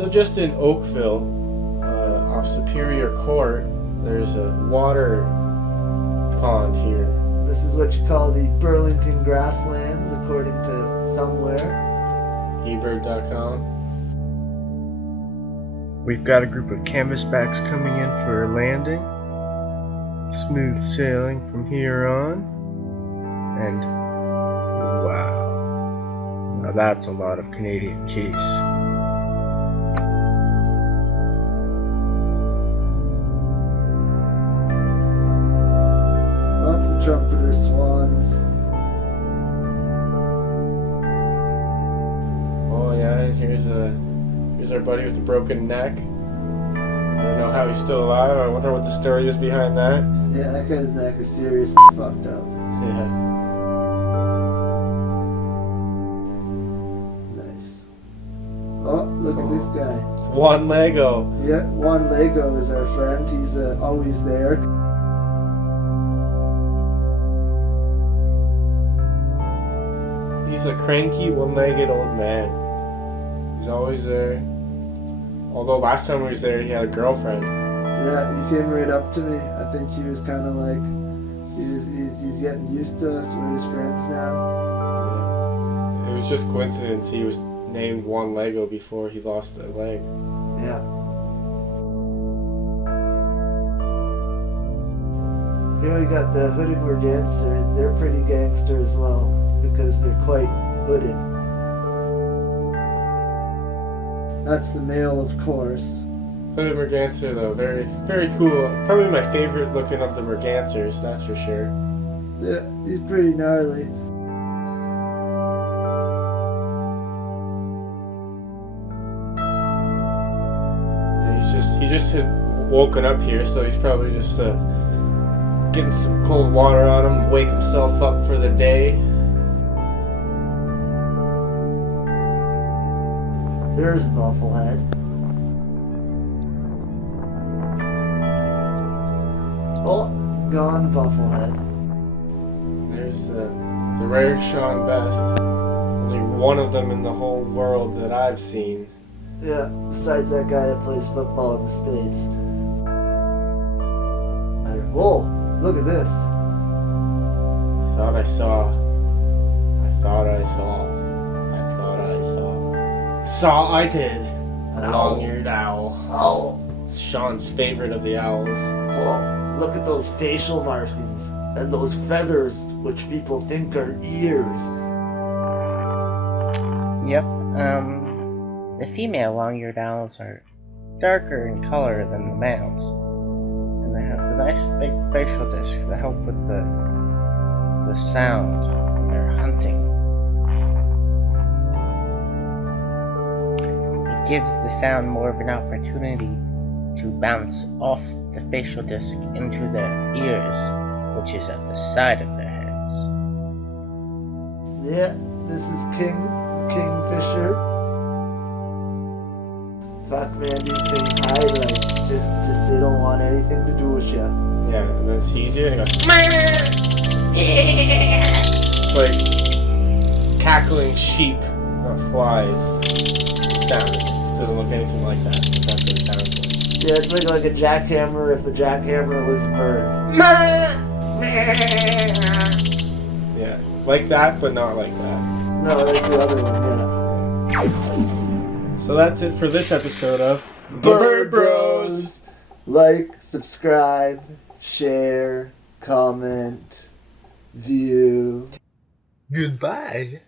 So just in Oakville, off Superior Court, there's a water pond here. This is what you call the Burlington Grasslands, according to somewhere. eBird.com. We've got a group of canvasbacks coming in for a landing. Smooth sailing from here on. And wow. Now that's a lot of Canadian geese. Lots of trumpeter swans. Oh yeah, here's our buddy with the broken neck. I don't know how he's still alive. I wonder what the story is behind that. Yeah, that guy's neck is seriously fucked up. Yeah. Nice. Oh, look at this guy. One Lego. Yeah, Juan Lego is our friend. He's always there. He's a cranky, one-legged old man. He's always there. Although last time he was there, he had a girlfriend. Yeah, he came right up to me. I think he was kind of like, he's getting used to us. We're his friends now. Yeah. It was just coincidence he was named One Lego before he lost a leg. Yeah. Here we got the hooded merganser. They're pretty gangster as well because they're quite hooded. That's the male, of course. Hooded merganser, though, very, very cool. Probably my favorite looking of the mergansers, that's for sure. Yeah, he's pretty gnarly. He just had woken up here, so he's probably just getting some cold water on him, wake himself up for the day. There's Bufflehead. Oh, gone Bufflehead. There's the rare Sean Best. Only one of them in the whole world that I've seen. Yeah, besides that guy that plays football in the States. Whoa, look at this. I thought I saw. Saw I did. A long-eared owl. Oh. It's Sean's favorite of the owls. Oh, look at those facial markings and those feathers, which people think are ears. Yep, the female long-eared owls are darker in color than the males. And they have the nice big facial discs that help with the sound when they're hunting. It gives the sound more of an opportunity to bounce off the facial disc into their ears, which is at the side of their heads. Yeah, this is Kingfisher. Fuck man, these things hide like just they don't want anything to do with you. Yeah, and then sees you and he goes. It's like cackling sheep that flies. Sound. It just doesn't look anything like that. That's what it sounds like. Yeah, it's like a jackhammer if a jackhammer was a bird. Yeah, like that, but not like that. No, like the other one, yeah. So that's it for this episode of Bird Bros. Like, subscribe, share, comment, view. Goodbye.